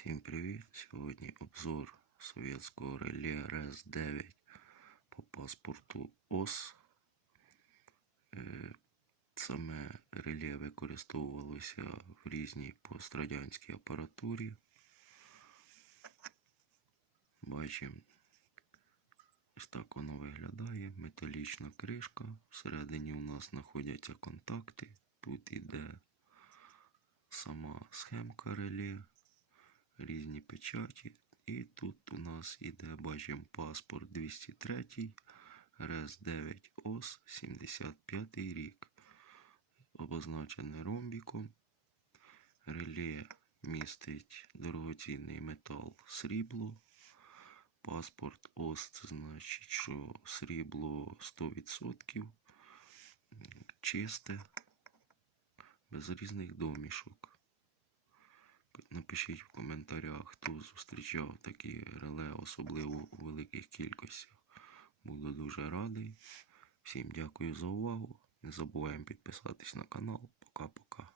Всім привіт! Сьогодні обзор совєтського реле РС-9 по паспорту ОС. Е, Саме реле використовувалося в різній пострадянській апаратурі. Бачимо, ось так воно виглядає. Металічна кришка. Всередині у нас знаходяться контакти. Тут іде сама схемка реле різні печаті. І тут у нас іде, бачимо, паспорт 203, РС-9 ОС 75 рік. Обозначене ромбіком. Реле містить дорогоцінний метал срібло. Паспорт ОС це значить, що срібло 100% чисте, без різних домішок. Напишіть в коментарях, хто зустрічав такі реле, особливо у великих кількостях. Буду дуже радий. Всім дякую за увагу. Не забуваємо підписатись на канал. Пока-пока.